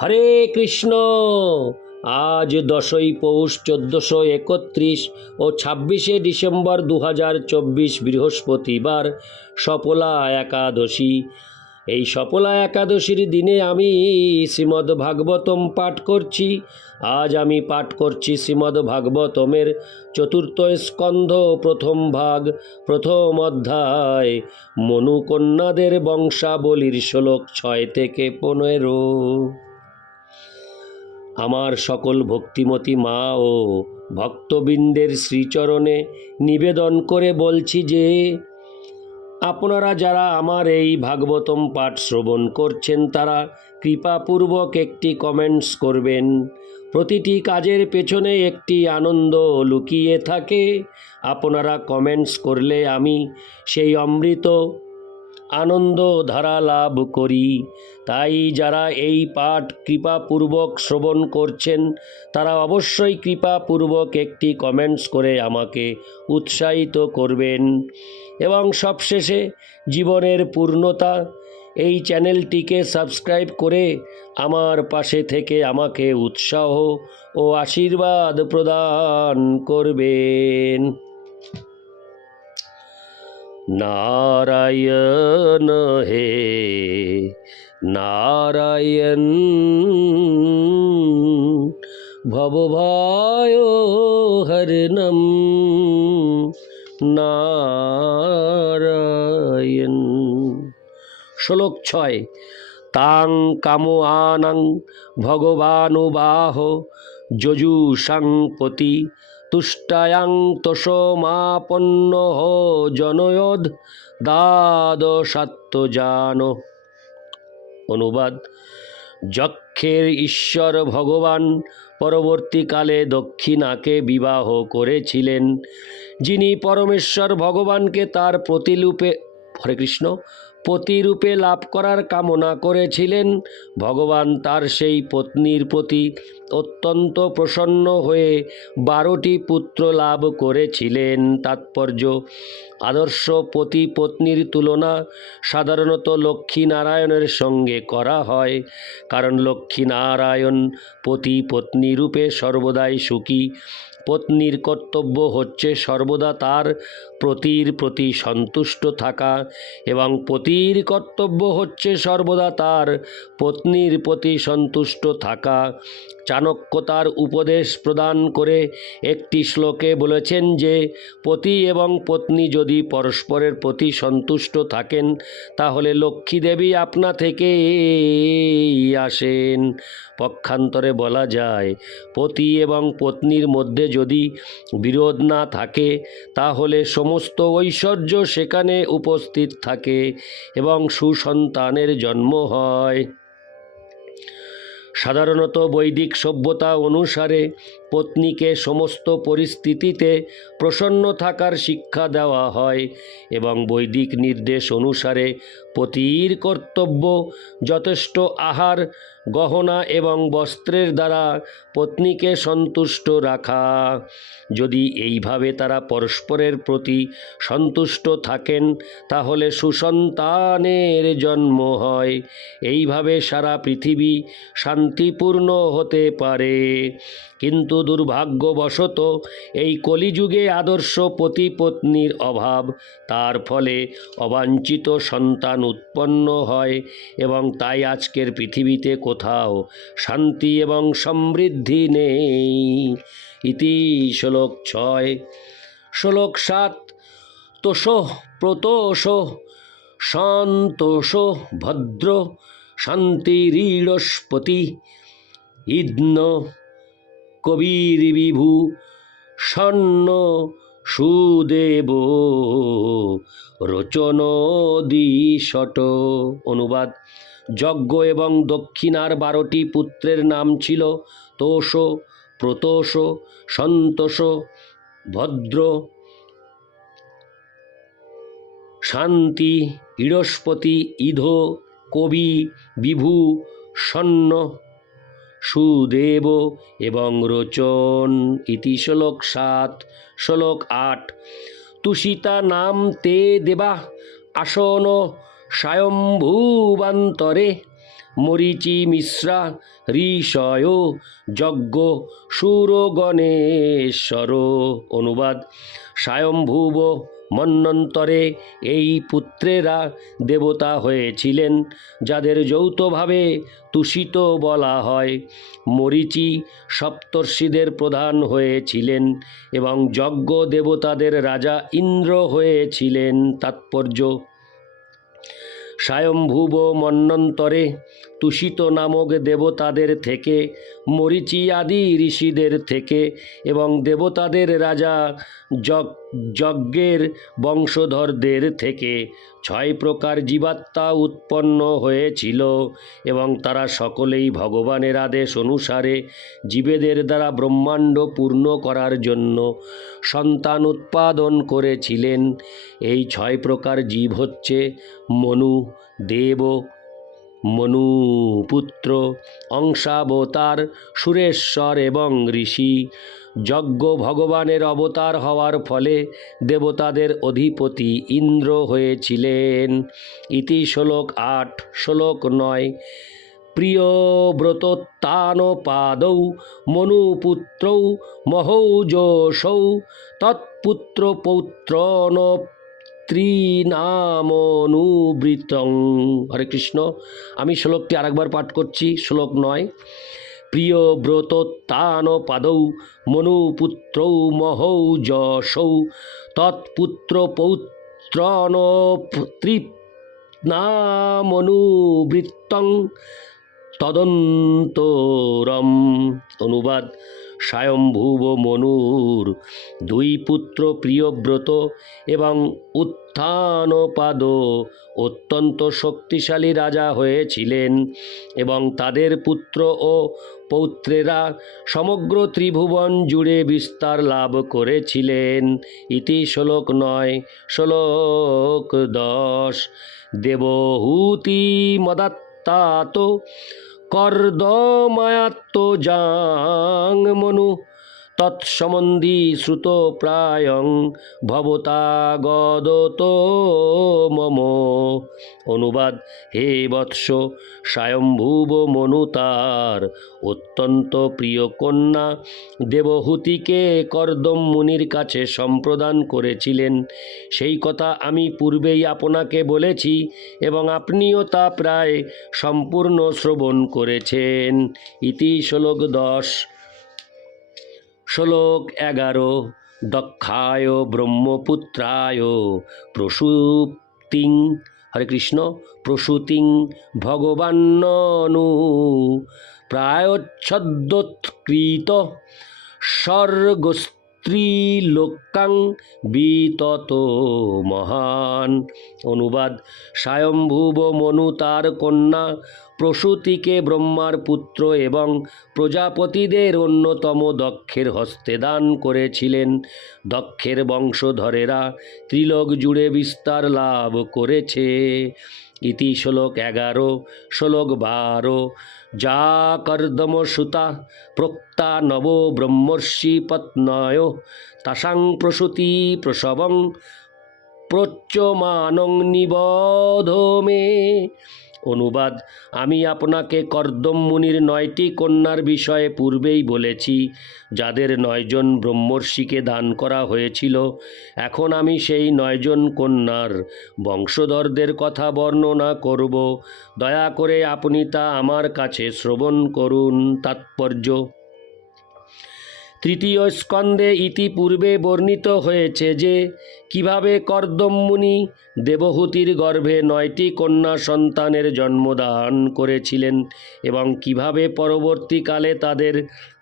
হরে কৃষ্ণ। আজ দশই পৌষ চোদ্দোশো একত্রিশ ও ছাব্বিশে ডিসেম্বর দু হাজার চব্বিশ বৃহস্পতিবার সপলা একাদশী। এই সপলা একাদশীর দিনে আমি শ্রীমদ্ ভাগবতম পাঠ করছি। আজ আমি পাঠ করছি শ্রীমদ্ ভাগবতমের চতুর্থ স্কন্ধ, প্রথম ভাগ, প্রথম অধ্যায়। মনুকন্যাদের বংশাবলীর শ্লোক ছয় থেকে পনেরো। আমার সকল ভক্তিমতী মা ও ভক্তবৃন্দের শ্রীচরণে নিবেদন করে বলছি যে, আপনারা যারা আমার এই ভাগবতম পাঠ শ্রবণ করছেন, তারা কৃপাপূর্বক একটি কমেন্টস করবেন। প্রতিটি কাজের পেছনে একটি আনন্দ লুকিয়ে থাকে। আপনারা কমেন্টস করলে আমি সেই অমৃত আনন্দ ধারা লাভ করি। তাই যারা এই পাঠ কৃপাপূর্বক শ্রবণ করছেন, তারা অবশ্যই কৃপাপূর্বক একটি কমেন্টস করে আমাকে উৎসাহিত করবেন। এবং সবশেষে জীবনের পূর্ণতা, এই চ্যানেলটিকে সাবস্ক্রাইব করে আমার পাশে থেকে আমাকে উৎসাহ ও আশীর্বাদ প্রদান করবেন। নারায়ণ হে নারায়ণ ভবভায় হরণম নারায়ণ। শ্লোক ছয় তাং কামো আনং ভগবানুবাহ যজুষাং পতি তুষ্টায়াং তোষমাপন্ন জনয়দ দ্বাদশাত্মজান অনুবাদ, যক্ষের ঈশ্বর ভগবান পরবর্তীকালে দক্ষিণাকে বিবাহ করেছিলেন, যিনি পরমেশ্বর ভগবানকে তার প্রতিরূপে হরে কৃষ্ণ পতিরূপে লাভ করার কামনা করেছিলেন। ভগবান তার সেই পত্নীর প্রতি অত্যন্ত প্রসন্ন হয়ে বারোটি পুত্র লাভ করেছিলেন। তাৎপর্য, আদর্শ পতি পত্নীর তুলনা সাধারণত লক্ষ্মীনারায়ণের সঙ্গে করা হয়, কারণ লক্ষ্মীনারায়ণ পতি পত্নী রূপে সর্বদাই সুখী। পত্নীর কর্তব্য হচ্ছে সর্বদা তার প্রতির প্রতি সন্তুষ্ট থাকা এবং পতির কর্তব্য হচ্ছে সর্বদা তার পত্নীর প্রতি সন্তুষ্ট থাকা। চাণক্য তার উপদেশ প্রদান করে একটি শ্লোকে বলেছেন যে, পতি এবং পত্নী যদি পরস্পরের প্রতি সন্তুষ্ট থাকেন, তাহলে লক্ষ্মী দেবী আপনা থেকে আসেন। পক্ষান্তরে বলা যায়, পতি এবং পত্নীর মধ্যে যদি বিরোধ না থাকে, তাহলে সমস্ত ঐশ্বর্য সেখানে উপস্থিত থাকে এবং সুসন্তানের জন্ম হয়। সাধারণত বৈদিক সভ্যতা অনুসারে পত্নীকে সমস্ত পরিস্থিতিতে প্রসন্ন থাকার শিক্ষা দেওয়া হয় এবং বৈদিক নির্দেশ অনুসারে পতির কর্তব্য যথেষ্ট আহার, গহনা এবং বস্ত্রের দ্বারা পত্নীকে সন্তুষ্ট রাখা। যদি এইভাবে তারা পরস্পরের প্রতি সন্তুষ্ট থাকেন, তাহলে সুসন্তানের জন্ম হয়। এইভাবে সারা পৃথিবী শান্তিপূর্ণ হতে পারে। কিন্তু দুর্ভাগ্যবশত এই কলিযুগে আদর্শ পতি পত্নীর অভাব। তার ফলে অবাঞ্ছিত সন্তান উৎপন্ন হয় এবং তাই আজকের পৃথিবীতে কোথাও শান্তি এবং সমৃদ্ধি নেই। ইতি শ্লোক ছয়। শ্লোক সাত, তোষ প্রতোষ সন্তোষ ভদ্র শান্তিরীড়স্পতি ইদ্ন কবির বিভু স্বর্ণ সুদেব। রচন দিশট অনুবাদ। যজ্ঞ এবং দক্ষিণার বারোটি পুত্রের নাম ছিল তোষ, প্রতোষ, সন্তোষ, ভদ্র, শান্তি ইড়স্পতি ইধো, কবি, বিভু, স্বর্ণ। সুদেব এবং রোচন ইতি শ্লোক সাত, শ্লোক আট। তুষিতা নাম তে দেবা, আসন স্বয়ম্ভুবান্তরে। মরিচি মিশ্রা, ঋষয়, যজ্ঞ, সুরগণেশ্বর। অনুবাদ, স্বয়ম্ভুব মন্বন্তরে এই পুত্রেরা দেবতা হয়েছিলেন, যাদের যৌথভাবে তুষিত বলা হয়। মরিচি সপ্তর্ষিদের প্রধান হয়েছিলেন এবং যজ্ঞ দেবতাদের রাজা ইন্দ্র হয়েছিলেন তাৎপর্য। স্বয়ম্ভুব মন্বন্তরে তুষিত নামক দেবতাদের থেকে, মরিচি আদি ঋষিদের থেকে এবং দেবতাদের রাজা যজ্ঞ যজ্ঞের বংশধরদের থেকে ছয় প্রকার জীবাত্মা উৎপন্ন হয়েছিল এবং তারা সকলেই ভগবানের আদেশ অনুসারে জীবেদের দ্বারা ব্রহ্মাণ্ড পূর্ণ করার জন্য সন্তান উৎপাদন করেছিলেন। এই ছয় প্রকার জীব হচ্ছে মনু, দেব মনুপুত্র অংশাবতার সুরেশ্বর এবং ঋষি। যজ্ঞ ভগবানের অবতার হওয়ার ফলে দেবতাদের অধিপতি ইন্দ্র হয়েছিলেন। ইতি শ্লোক আট, শ্লোক নয়। প্রিয় প্রিয়ব্রতোত্তানপাদৌ মনুপুত্রৌ মহৌজসৌ তৎপুত্র পৌত্রন ত্রিনামনুবৃতং। হরে কৃষ্ণ। আমি শ্লোকটি আরেকবার পাঠ করছি, শ্লোক নয়। প্রিয় ব্রতোত্তান পাদৌ মনুপুত্র মহৌ যশৌ। তৎপুত্র পৌত্রন ত্রিনামনুবৃত্তং তদন্তরম। অনুবাদ। স্বয়ম্ভুব মনুর, দুই পুত্র প্রিয়ব্রত এবং উত্থানপাদ অত্যন্ত শক্তিশালী রাজা হয়েছিলেন এবং তাদের পুত্র ও পৌত্রেরা সমগ্র ত্রিভুবন জুড়ে বিস্তার লাভ করেছিলেন। ইতি শ্লোক নয়, শ্লোক দশ, দেবহূতি মদাত্তাত কর্দমায়াত্ত জাং মনু। তৎসম্বন্ধী শ্রুত প্রায়ং ভবতাগত মম। অনুবাদ, হে বৎস, স্বয়ম্ভুব মনুতার অত্যন্ত প্রিয় কন্যা, দেবহূতিকে কর্দম মুনির কাছে সম্প্রদান করেছিলেন। সেই কথা আমি পূর্বেই আপনাকে বলেছি এবং আপনিও তা প্রায় সম্পূর্ণ শ্রবণ করেছেন। ইতি শ্লোক দশ। শ্লোক এগারো, দক্ষায় ব্রহ্মপুত্রায় প্রসূতিং, হরে কৃষ্ণ, প্রসূতিং ভগবান্ননু প্রায়চ্ছদ্যোৎকৃত স্বর্গস্ত্রীলোকাং বিতত মহান। অনুবাদ স্বয়ম্ভুব মনু তার কন্যা প্রসূতিকে ব্রহ্মার পুত্র এবং প্রজাপতিদের অন্যতম দক্ষের হস্তে দান করেছিলেন। দক্ষের বংশধরেরা ত্রিলোক জুড়ে বিস্তার লাভ করেছে। ইতি শ্লোক এগারো, শ্লোক বারো, যা কর্দম সুতা প্রক্তা নব ব্রহ্মর্ষি পত্নয়, তাসাং প্রসূতি প্রসবং প্রচ্যমানং নিবধ মে। অনুবাদ। আমি আপনাকে কর্দম মুনির নয়টি কন্যার বিষয়ে পূর্বেই বলেছি, যাদের নয়জন ব্রহ্মর্ষিকে দান করা হয়েছিল। এখন আমি সেই নয়জন কন্যার বংশধরদের কথা বর্ণনা করব। দয়া করে আপনি তা আমার কাছে শ্রবণ করুন, তাৎপর্য। তৃতীয় স্কন্ধে ইতিপূর্বে বর্ণিত হয়েছে যে, কীভাবে কর্দম মুনি দেবহূতির গর্ভে নয়টি কন্যা সন্তানের জন্মদান করেছিলেন এবং কীভাবে পরবর্তীকালে তাদের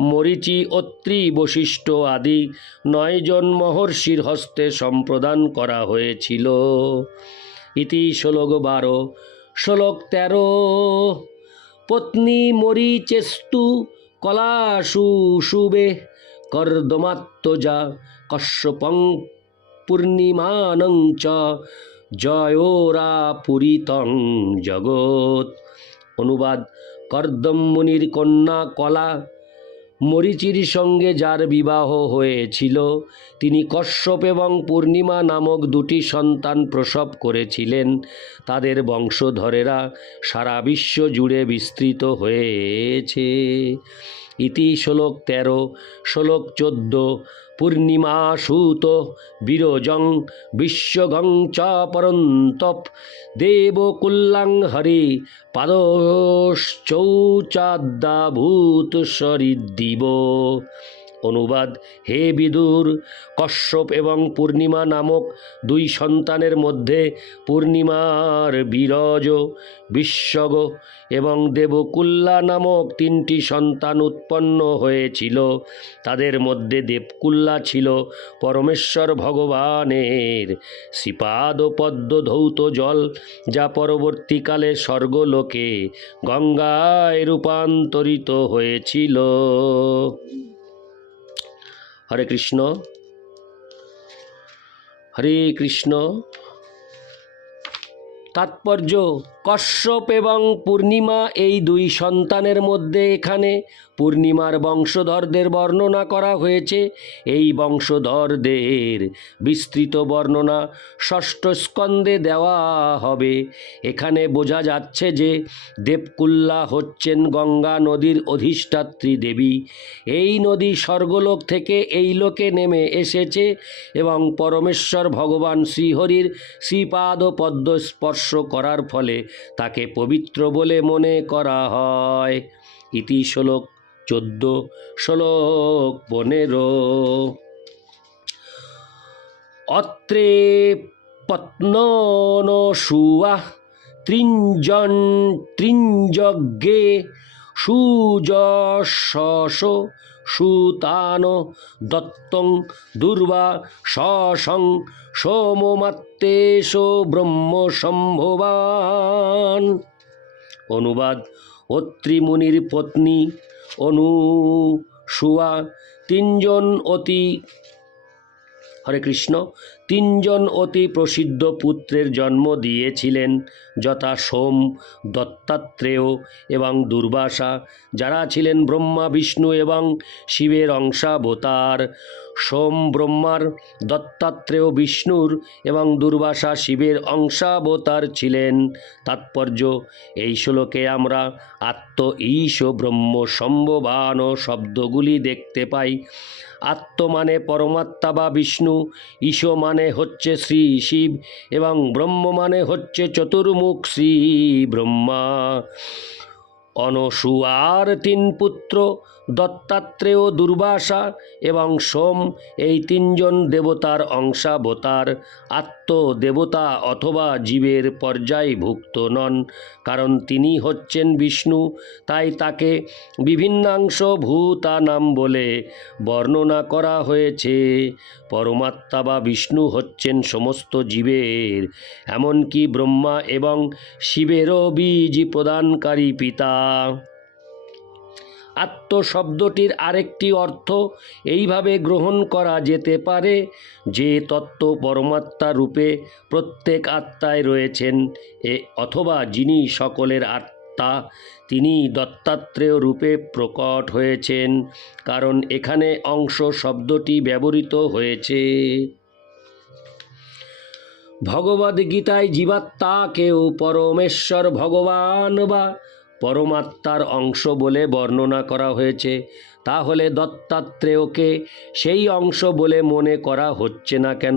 মরিচি, অত্রি, বশিষ্ঠ আদি নয়জন মহর্ষির হস্তে সম্প্রদান করা হয়েছিল। ইতি শ্লোক বারো। শ্লোক তেরো। পত্নী মরিচেস্তু কলাসু শুবে কর্দমাত্মজা কশ্যপং পূর্ণিমানং চ জয়োরা পুরিতং জগৎ অনুবাদ কর্দম মুনির কন্যা কলা মরিচির সঙ্গে যার বিবাহ হয়েছিল, তিনি কশ্যপ এবং পূর্ণিমা নামক দুটি সন্তান প্রসব করেছিলেন। তাদের বংশধরেরা সারা বিশ্ব জুড়ে বিস্তৃত হয়েছে। ইতি শ্লোক তেরো, শ্লোক চোদ্দ পূর্ণিমা সুত বিরজং বিশ্বগং চ পরন্তপ দেবকুল্লাং হরি পাদশ্চৌচাদ্দাভূত সরিদ্দিব। অনুবাদ, হে বিদুর, কশ্যপ এবং পূর্ণিমা নামক দুই সন্তানের মধ্যে পূর্ণিমার বিরজ, বিশ্বগ এবং দেবকুল্লা নামক তিনটি সন্তান উৎপন্ন হয়েছিল। তাদের মধ্যে দেবকুল্লা ছিল পরমেশ্বর ভগবানের শ্রীপাদ পদ্ম ধৌত জল, যা পরবর্তীকালে স্বর্গলোকে গঙ্গায় রূপান্তরিত হয়েছিল। হরে কৃষ্ণ। হরে কৃষ্ণ। তাৎপর্য কশ্যপ এবং পূর্ণিমা এই দুই সন্তানের মধ্যে এখানে পূর্ণিমার বংশধরদের বর্ণনা করা হয়েছে। এই বংশধরদের বিস্তৃত বর্ণনা ষষ্ঠ স্কন্ধে দেওয়া হবে। এখানে বোঝা যাচ্ছে যে দেবকুল্লা হচ্ছেন গঙ্গা নদীর অধিষ্ঠাত্রী দেবী। এই নদী স্বর্গলোক থেকে এই লোকে নেমে এসেছে এবং পরমেশ্বর ভগবান শ্রীহরির শ্রীপাদ পদ্ম স্পর্শ করার ফলে তাকে পবিত্র বলে মনে করা হয়। ইতি শ্লোক চোদ্দ, শ্লোক পনেরো। অত্রে পত্ননসুয়া ত্রিঞ্জন ত্রিঞ্জজ্ঞে সুযশস সুতান দত্তং দুর্বা শশং সোমমাত্তেশ ব্রহ্ম সম্ভবান অনুবাদ অত্রিমুনির পত্নী অনুসুয়া তিনজন অতি হরে কৃষ্ণ। তিনজন অতি প্রসিদ্ধ পুত্রের জন্ম দিয়েছিলেন যথা সোম, দত্তাত্রেয় এবং দুর্বাসা। যারা ছিলেন ব্রহ্মা, বিষ্ণু এবং শিবের অংশাবতার। সোম ব্রহ্মার দত্তাত্রেয় বিষ্ণুর এবং দুর্বাসা শিবের অংশাবতার ছিলেন। তাৎপর্য, এই শ্লোকে আমরা আত্ম ঈশ ব্রহ্ম সম্ভবান শব্দগুলি দেখতে পাই। আত্ম মানে পরমাত্মা বা বিষ্ণু, ঈশ মানে হচ্ছে শ্রী শিব এবং ব্রহ্ম মানে হচ্ছে চতুর্মুখ শ্রী ব্রহ্মা। অনসুয়ার তিন পুত্র দত্তাত্রেয় দুর্বাসা এবং সোম, এই তিনজন দেবতার অংশাবতার আত্ম দেবতা অথবা জীবের পর্যায়ভুক্ত নন, কারণ তিনি হচ্ছেন বিষ্ণু, তাই তাকে বিভিন্নাংশ ভূতা নাম বলে বর্ণনা করা হয়েছে। পরমাত্মা বা বিষ্ণু হচ্ছেন সমস্ত জীবের, এমনকি ব্রহ্মা এবং শিবেরও বীজ প্রদানকারী পিতা। আত্ম শব্দটির আরেকটি অর্থ এইভাবে গ্রহণ করা যেতে পারে যে তত্ত্ব পরমাত্মা রূপে প্রত্যেক আত্মায় রয়েছেন, এ অথবা যিনি সকলের আত্মা, তিনি দত্তাত্রেয় রূপে প্রকট হয়েছেন, কারণ এখানে অংশ শব্দটি ব্যবহৃত হয়েছে। ভগবদ্গীতায় জীবাত্মাকেও পরমেশ্বর ভগবান বা পরমাত্মার অংশ বলে বর্ণনা করা হয়েছে। তাহলে দত্তাত্রেয়কে সেই অংশ বলে মনে করা হচ্ছে না কেন?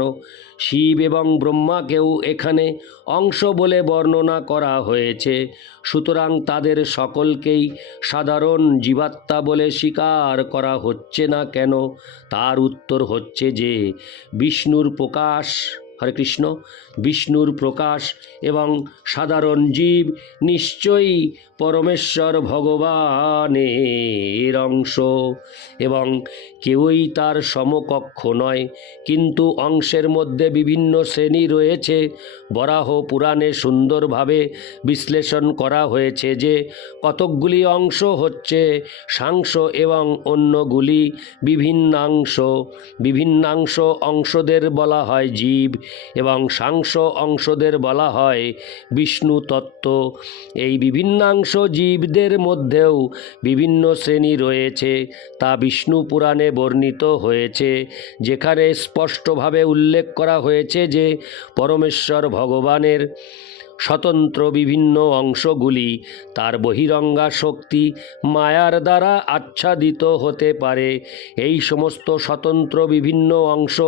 শিব এবং ব্রহ্মাকেও এখানে অংশ বলে বর্ণনা করা হয়েছে। সুতরাং তাদের সকলকেই সাধারণ জীবাত্মা বলে স্বীকার করা হচ্ছে না কেন? তার উত্তর হচ্ছে যে, বিষ্ণুর প্রকাশ, হরে কৃষ্ণ, বিষ্ণুর প্রকাশ এবং সাধারণ জীব নিশ্চয়ই পরমেশ্বর ভগবানের অংশ। এবং কেউই তার সমকক্ষ নয়, কিন্তু অংশের মধ্যে বিভিন্ন শ্রেণি রয়েছে। বরাহ পুরাণে সুন্দরভাবে বিশ্লেষণ করা হয়েছে যে কতকগুলি অংশ হচ্ছে সাংস এবং অন্যগুলি বিভিন্নাংশ। বিভিন্নাংশ অংশদের বলা হয় জীব এবং সাংস অংশদের বলা হয় বিষ্ণু তত্ত্ব এই বিভিন্নাংশ জীবদের মধ্যেও বিভিন্ন শ্রেণি রয়েছে। তা বিষ্ণু পুরাণে বর্ণিত হয়েছে, যেখানে স্পষ্টভাবে উল্লেখ করা হয়েছে যে পরমেশ্বর ভগবানের স্বতন্ত্র বিভিন্ন অংশগুলি তার বহিরঙ্গা শক্তি মায়ার দ্বারা আচ্ছাদিত হতে পারে। এই সমস্ত স্বতন্ত্র বিভিন্ন অংশ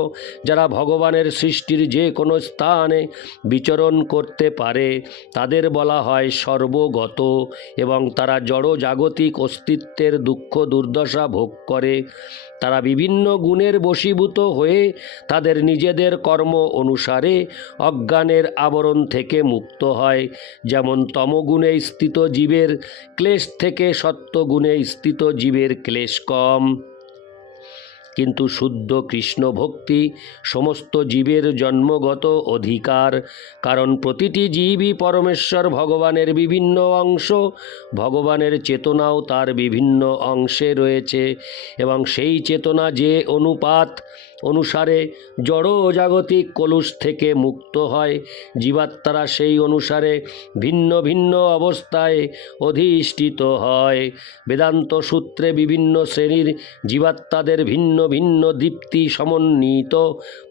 যারা ভগবানের সৃষ্টির যে কোনো স্থানে বিচরণ করতে পারে, তাদের বলা হয় সর্বগত এবং তারা জড় জাগতিক অস্তিত্বের দুঃখ দুর্দশা ভোগ করে। তারা বিভিন্ন গুণের বশীভূত হয়ে তাদের নিজেদের কর্ম অনুসারে অজ্ঞানের আবরণ থেকে মুক্ত হয়, যেমন তমগুণে স্থিত জীবের ক্লেশ থেকে সত্যগুণে স্থিত জীবের ক্লেশ কম। কিন্তু শুদ্ধ কৃষ্ণ ভক্তি সমস্ত জীবের জন্মগত অধিকার, কারণ প্রতিটি জীবই পরমেশ্বর ভগবানের বিভিন্ন অংশ, ভগবানের চেতনাও তার বিভিন্ন অংশে রয়েছে এবং সেই চেতনা যে অনুপাত অনুসারে জড় জাগতিক কলুষ থেকে মুক্ত হয়। জীবাত্মারা সেই অনুসারে ভিন্ন ভিন্ন অবস্থায় অধিষ্ঠিত হয়। বেদান্ত সূত্রে বিভিন্ন শ্রেণির জীবাত্মাদের ভিন্ন ভিন্ন দীপ্তি সমন্বিত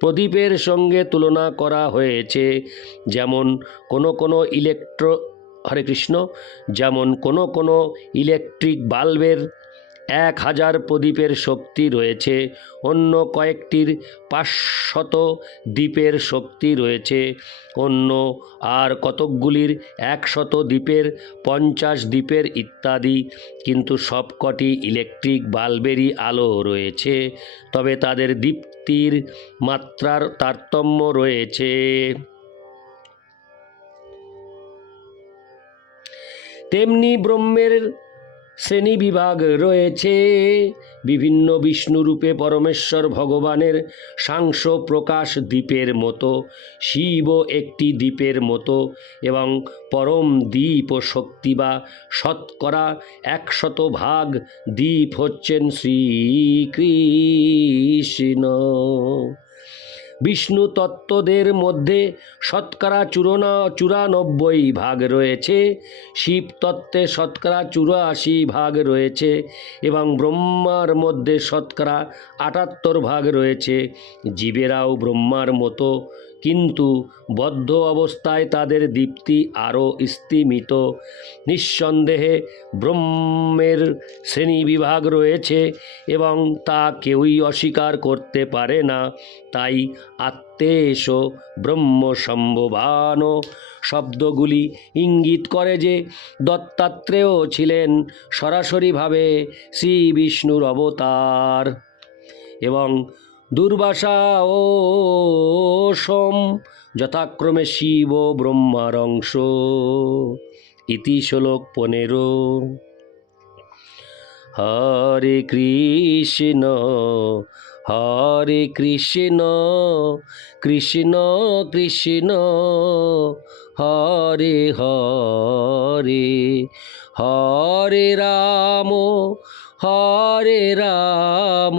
প্রদীপের সঙ্গে তুলনা করা হয়েছে। যেমন কোনো কোনো ইলেকট্রো হরে কৃষ্ণ, যেমন কোনো কোনো ইলেকট্রিক বাল্বের এক হাজার প্রদীপের শক্তি রয়েছে, অন্য কয়েকটির পাঁচশত দ্বীপের শক্তি রয়েছে, অন্য আর কতকগুলির একশত দ্বীপের পঞ্চাশ দ্বীপের ইত্যাদি, কিন্তু সবকটি ইলেকট্রিক বাল্বেরই আলো রয়েছে, তবে তাদের দীপ্তির মাত্রার তারতম্য রয়েছে। তেমনি ব্রহ্মের শ্রেণীবিভাগ রয়েছে। বিভিন্ন বিষ্ণুরূপে পরমেশ্বর ভগবানের সাংস প্রকাশ দ্বীপের মতো, শিব একটি দ্বীপের মতো এবং পরম দ্বীপ ও শক্তি বা শতকরা একশত ভাগ দ্বীপ হচ্ছেন শ্রীকৃষ্ণ। বিষ্ণু তত্ত্বদের মধ্যে শতকরা চুরানা, চুরানব্বই ভাগ রয়েছে। শিব তত্ত্বে শতকরা, চুরাশি ভাগ রয়েছে এবং ব্রহ্মার মধ্যে শতকরা আটাত্তর ভাগ রয়েছে। জীবেরাও ব্রহ্মার মতো কিন্তু বদ্ধ অবস্থায় তাদের দীপ্তি আরও স্তিমিত। নিঃসন্দেহে ব্রহ্মের শ্রেণীবিভাগ রয়েছে এবং তা কেউই অস্বীকার করতে পারে না। তাই আত্মেষ ব্রহ্ম সম্ভবান। শব্দগুলি ইঙ্গিত করে যে দত্তাত্রেয় ছিলেন সরাসরিভাবে শ্রী বিষ্ণুর অবতার। এবং দুর্বাসা ও সোম, যথাক্রমে শিব ও ব্রহ্মার অংশ। ইতি শ্লোক পনেরো। হরে কৃষ্ণ হরে কৃষ্ণ কৃষ্ণ কৃষ্ণ, হরে হরে হরে রাম হরে রাম।